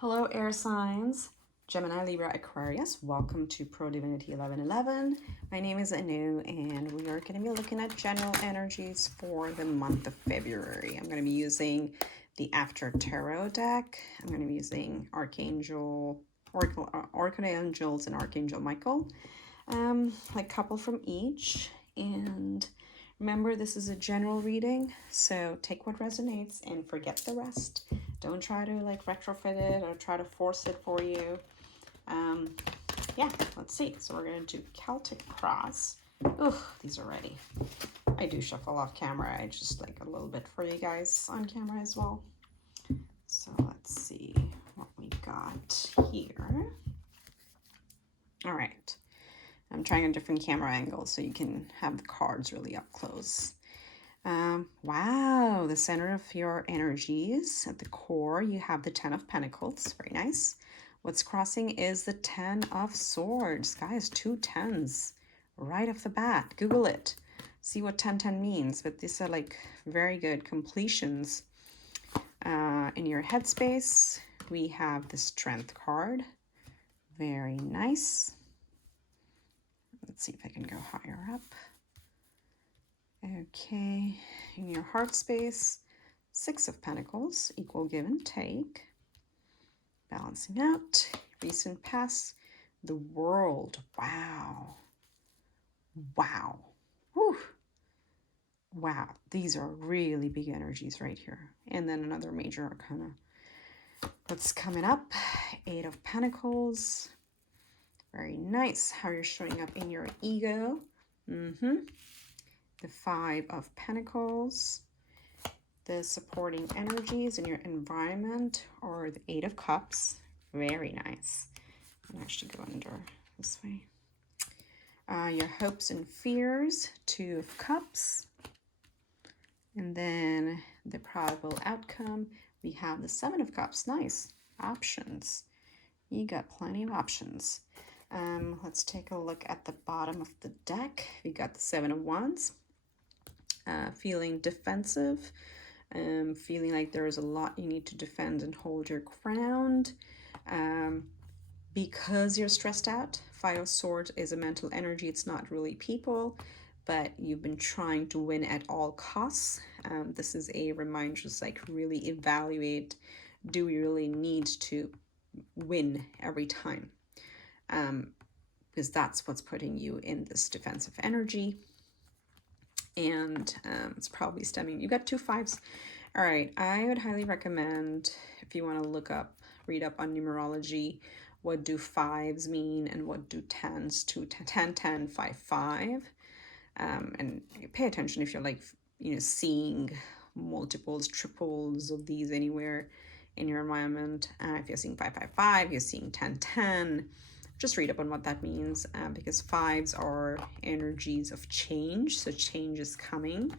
Hello, air signs, Gemini, Libra, Aquarius. Welcome to ProDivinity 1111. My name is Anu, and we are going to be looking at general energies for the month of February. I'm going to be using the After Tarot deck. I'm going to be using Archangels and Archangel Michael, like a couple from each. And remember, this is a general reading, so take what resonates and forget the rest. Don't try to like retrofit it or try to force it for you. Yeah, let's see. So we're going to do Celtic Cross. Ugh, these are ready. I do shuffle off camera. I just like a little bit for you guys on camera as well. So let's see what we got here. All right. I'm trying a different camera angle so you can have the cards really up close. Wow, the center of your energies at the core, you have the 10 of Pentacles. Very nice. What's crossing is the 10 of Swords. Guys, 2 10s right off the bat. Google it. See what 10-10 means. But these are like very good completions. In your headspace, we have the Strength card. Very nice. Let's see if I can go higher up. Okay, in your heart space, 6 of Pentacles, equal give and take. Balancing out, recent past, the World. Wow. Wow. Whew. Wow, these are really big energies right here. And then another major arcana. What's coming up? 8 of Pentacles. Very nice how you're showing up in your ego. The 5 of Pentacles, the supporting energies in your environment, or the 8 of Cups. Very nice. I'm actually go under this way. Your hopes and fears, 2 of Cups. And then the probable outcome, we have the 7 of Cups. Nice. Options. You got plenty of options. Let's take a look at the bottom of the deck. We got the 7 of Wands. Feeling defensive, feeling like there is a lot you need to defend and hold your ground. Because you're stressed out, 5 of Swords is a mental energy. It's not really people, but you've been trying to win at all costs. This is a reminder, just like really evaluate, do we really need to win every time? Because that's what's putting you in this defensive energy. And it's probably stemming. You got 2 5s. All right, I would highly recommend, if you want to read up on numerology, what do 5s mean and what do 10s to 10 10 5 5. And pay attention if you're like, seeing multiples, triples of these anywhere in your environment. If you're seeing 5 5 5, you're seeing 10 10. Just read up on what that means, because 5s are energies of change, so change is coming.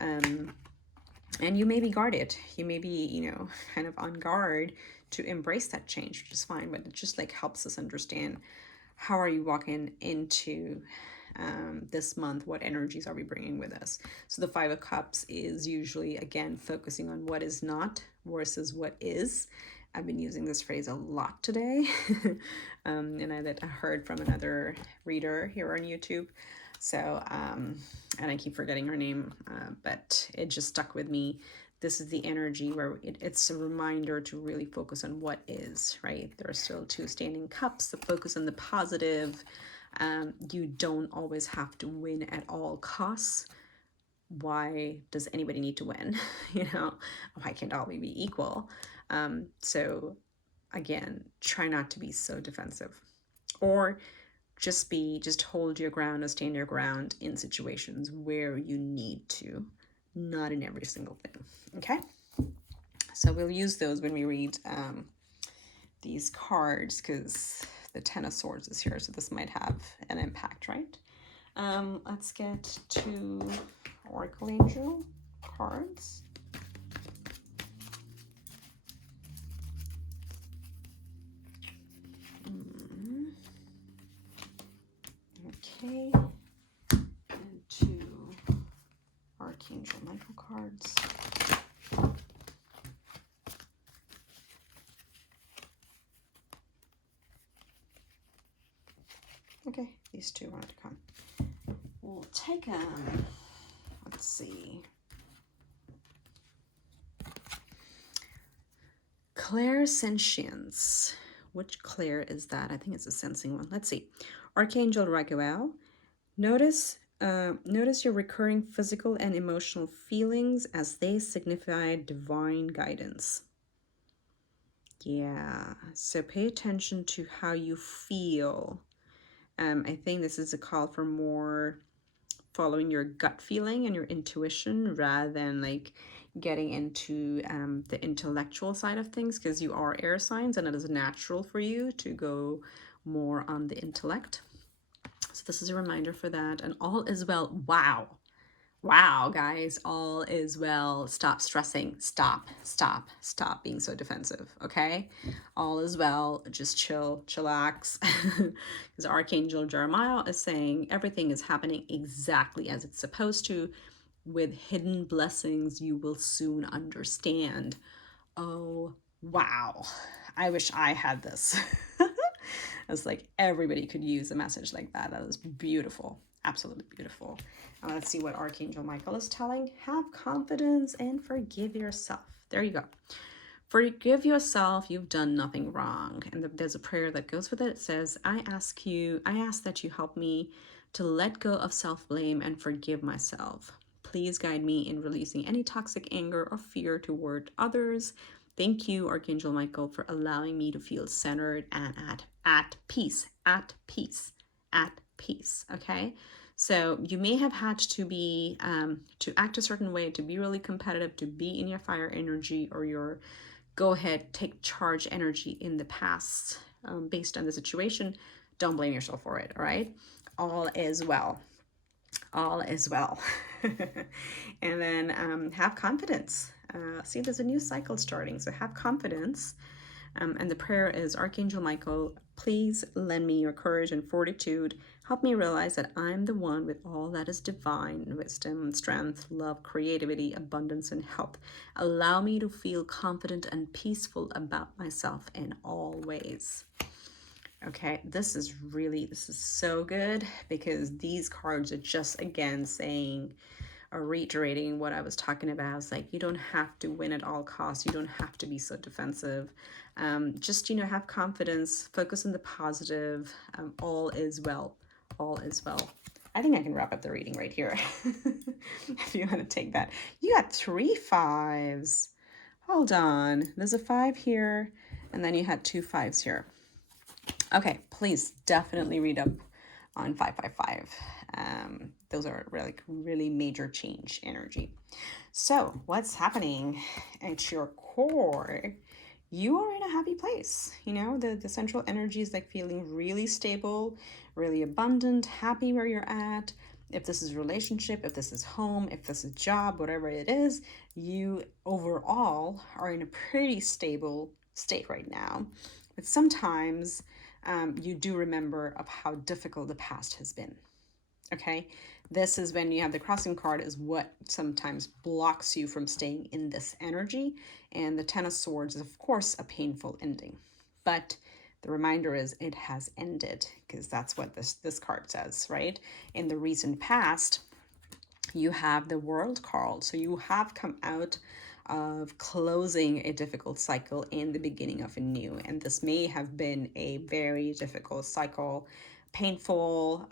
And you may be guarded. You may be, kind of on guard to embrace that change, which is fine, but it just like helps us understand how are you walking into this month, what energies are we bringing with us. So the 5 of Cups is usually, again, focusing on what is not versus what is. I've been using this phrase a lot today, and I heard from another reader here on YouTube. So, and I keep forgetting her name, but it just stuck with me. This is the energy where it's a reminder to really focus on what is, right? There are still 2 standing cups, the focus on the positive. You don't always have to win at all costs. Why does anybody need to win? Why can't all be equal? So again, try not to be so defensive, or just hold your ground or stand your ground in situations where you need to, not in every single thing. Okay, so we'll use those when we read these cards, because the 10 of Swords is here, so this might have an impact, right? Let's get to Oracle Angel cards. Okay, and 2 Archangel Michael cards. Okay, these two wanted to come. We'll take them. Let's see. Clairsentience. Which Claire is that? I think it's a sensing one. Let's see. Archangel Raguel. Notice your recurring physical and emotional feelings as they signify divine guidance. Yeah, so pay attention to how you feel. I think this is a call for more following your gut feeling and your intuition rather than like getting into the intellectual side of things, because you are air signs and it is natural for you to go more on the intellect. So this is a reminder for that. And all is well. Wow. Wow, guys, all is well. Stop stressing. Stop being so defensive, okay? All is well. Just chill, chillax. Because Archangel Jeremiah is saying everything is happening exactly as it's supposed to. With hidden blessings, you will soon understand. Oh, wow. I wish I had this. It's like everybody could use a message like that. That is beautiful. Absolutely beautiful. Let's see what Archangel Michael is telling. Have confidence and forgive yourself. There you go. Forgive yourself. You've done nothing wrong. And there's a prayer that goes with it. It says, I ask that you help me to let go of self-blame and forgive myself. Please guide me in releasing any toxic anger or fear toward others. Thank you, Archangel Michael, for allowing me to feel centered and at peace, at peace, at peace. Okay. So you may have had to be, to act a certain way, to be really competitive, to be in your fire energy or your go ahead, take charge energy in the past based on the situation. Don't blame yourself for it. All right. All is well. All is well. And then have confidence. See, there's a new cycle starting. So have confidence. And the prayer is, Archangel Michael, please lend me your courage and fortitude. Help me realize that I'm the one with all that is divine, wisdom, strength, love, creativity, abundance, and health. Allow me to feel confident and peaceful about myself in all ways. Okay, this is so good, because these cards are just again saying or reiterating what I was talking about. It's like, you don't have to win at all costs. You don't have to be so defensive. Just, have confidence, focus on the positive. All is well. All is well. I think I can wrap up the reading right here. If you want to take that. You got 3 5s. Hold on. There's a 5 here, and then you had 2 5s here. Okay, please definitely read up on 555. Those are really major change energy. So what's happening at your core? You are in a happy place. The central energy is like feeling really stable, really abundant, happy where you're at. If this is relationship, if this is home, if this is job, whatever it is, you overall are in a pretty stable state right now. But sometimes you do remember of how difficult the past has been. Okay, this is when you have the crossing card, is what sometimes blocks you from staying in this energy. And the 10 of Swords is, of course, a painful ending. But the reminder is it has ended, because that's what this card says, right? In the recent past, you have the World card. So you have come out of closing a difficult cycle in the beginning of a new. And this may have been a very difficult cycle, painful,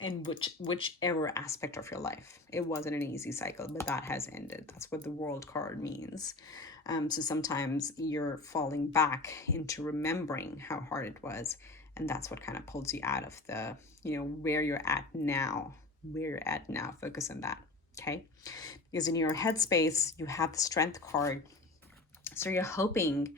in whichever aspect of your life. It wasn't an easy cycle, but that has ended. That's what the World card means. So sometimes you're falling back into remembering how hard it was. And that's what kind of pulls you out of the, where you're at now. Focus on that. Okay. Because in your headspace, you have the Strength card. So you're hoping,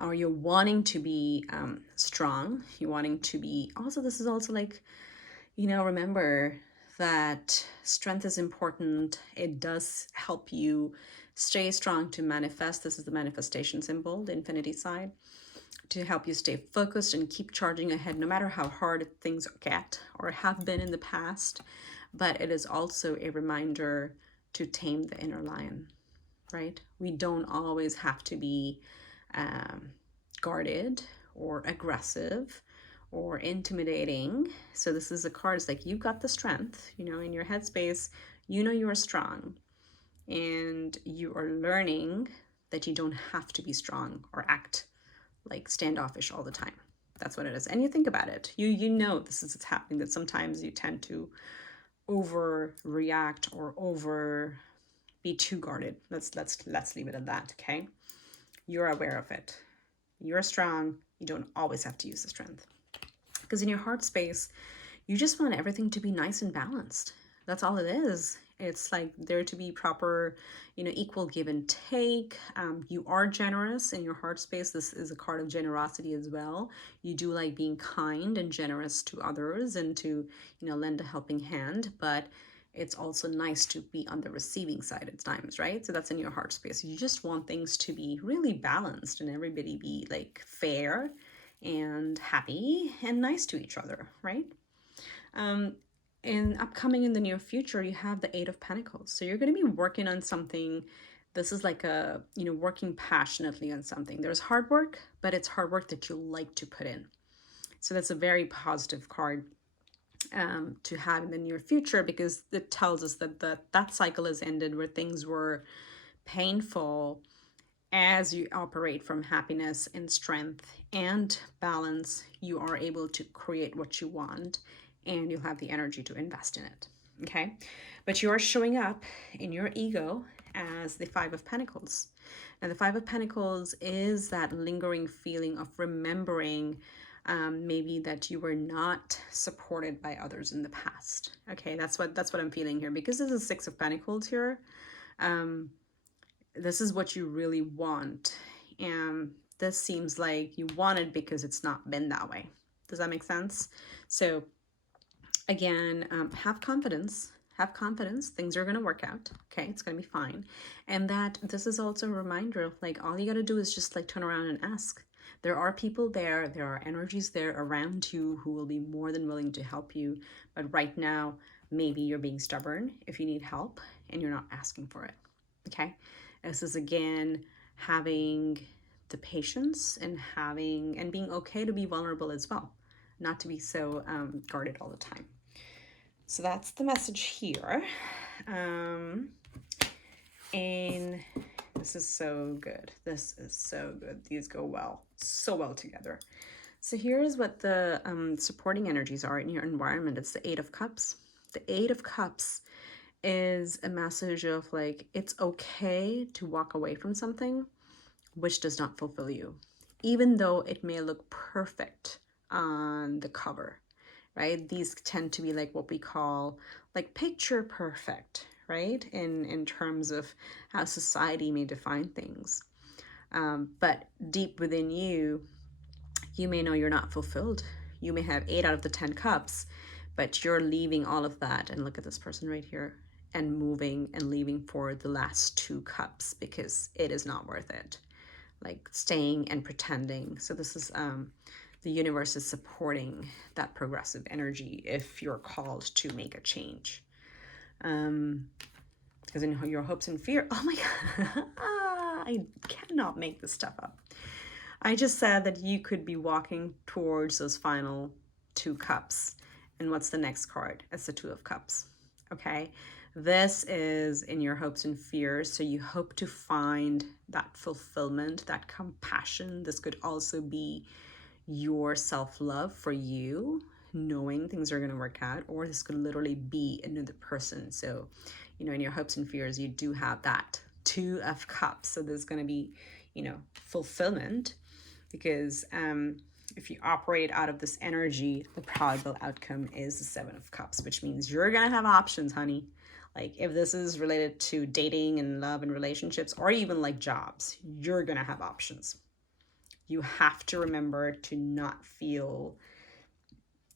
or you're wanting to be strong. You're wanting to be, also, this is also like, remember that strength is important. It does help you stay strong to manifest. This is the manifestation symbol, the infinity side, to help you stay focused and keep charging ahead, no matter how hard things get or have been in the past. But it is also a reminder to tame the inner lion, right? We don't always have to be guarded or aggressive or intimidating. So this is a card, it's like you've got the strength, you know, in your headspace, you know you are strong, and you are learning that you don't have to be strong or act like standoffish all the time. That's what it is. And you think about it. You know this is happening, that sometimes you tend to overreact or over be too guarded. Let's leave it at that, okay? You're aware of it. You're strong. You don't always have to use the strength. Because in your heart space, you just want everything to be nice and balanced. That's all it is. It's like there to be proper, you know, equal give and take. You are generous in your heart space. This is a card of generosity as well. You do like being kind and generous to others and to, you know, lend a helping hand. But it's also nice to be on the receiving side at times, right? So that's in your heart space. You just want things to be really balanced and everybody be like fair and happy and nice to each other, right? In upcoming in the near future, you have the Eight of Pentacles. So you're going to be working on something. This is like a, you know, working passionately on something. There's hard work, but it's hard work that you like to put in. So that's a very positive card to have in the near future, because it tells us that that cycle has ended where things were painful. As you operate from happiness and strength and balance, you are able to create what you want, and you'll have the energy to invest in it. Okay. But you are showing up in your ego as the Five of Pentacles. And the Five of Pentacles is that lingering feeling of remembering maybe that you were not supported by others in the past. Okay, that's what I'm feeling here, because there's a Six of Pentacles here. This is what you really want, and this seems like you want it because it's not been that way. Does that make sense? So again, have confidence. Have confidence. Things are going to work out. Okay, it's going to be fine. And that this is also a reminder of like all you got to do is just like turn around and ask. There are people there. There are energies there around you who will be more than willing to help you. But right now, maybe you're being stubborn if you need help and you're not asking for it. Okay. This is again having the patience and being okay to be vulnerable as well, not to be so guarded all the time. So that's the message here. And this is so good. This is so good. These go so well together. So here's what the supporting energies are in your environment. It's the Eight of Cups. The Eight of Cups is a message of like, it's okay to walk away from something which does not fulfill you, even though it may look perfect on the cover, right? These tend to be like what we call like picture perfect, right? In terms of how society may define things. But deep within you, you may know you're not fulfilled. You may have 8 out of the 10 cups, but you're leaving all of that. And look at this person right here, and moving and leaving for the last 2 cups because it is not worth it. Like staying and pretending. So this is the universe is supporting that progressive energy if you're called to make a change. Because in your hopes and fear, oh my God, I cannot make this stuff up. I just said that you could be walking towards those final 2 cups. And what's the next card? It's the Two of Cups. Okay. This is in your hopes and fears. So you hope to find that fulfillment, that compassion. This could also be your self-love for you, knowing things are going to work out, or this could literally be another person. So, you know, in your hopes and fears, you do have that Two of Cups. So there's going to be, you know, fulfillment, because if you operate out of this energy, the probable outcome is the Seven of Cups, which means you're going to have options, honey. Like if this is related to dating and love and relationships, or even like jobs, you're going to have options. You have to remember to not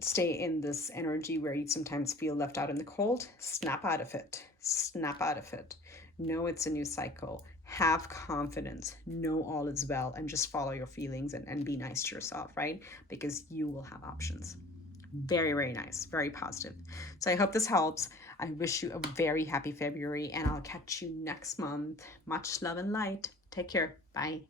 stay in this energy where you sometimes feel left out in the cold. Snap out of it. Snap out of it. Know it's a new cycle. Have confidence. Know all is well, and just follow your feelings and be nice to yourself, right? Because you will have options. Very, very nice. Very positive. So I hope this helps. I wish you a very happy February, and I'll catch you next month. Much love and light. Take care. Bye.